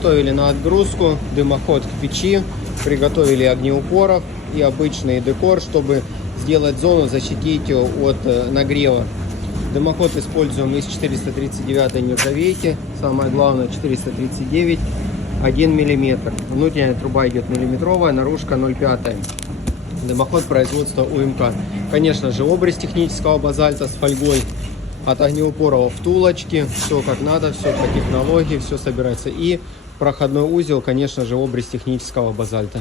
Готовили на отгрузку, дымоход к печи, приготовили огнеупоров и обычный декор, чтобы сделать зону, защитить ее от нагрева. Дымоход используем из 439 нержавейки, самое главное 439, 1 мм. Внутренняя труба идет миллиметровая, наружка 0,5. Дымоход производства УМК. Конечно же, обрез технического базальта с фольгой. От огнеупоров втулочки, все как надо, все по технологии, все собирается. И проходной узел, конечно же, обрез технического базальта.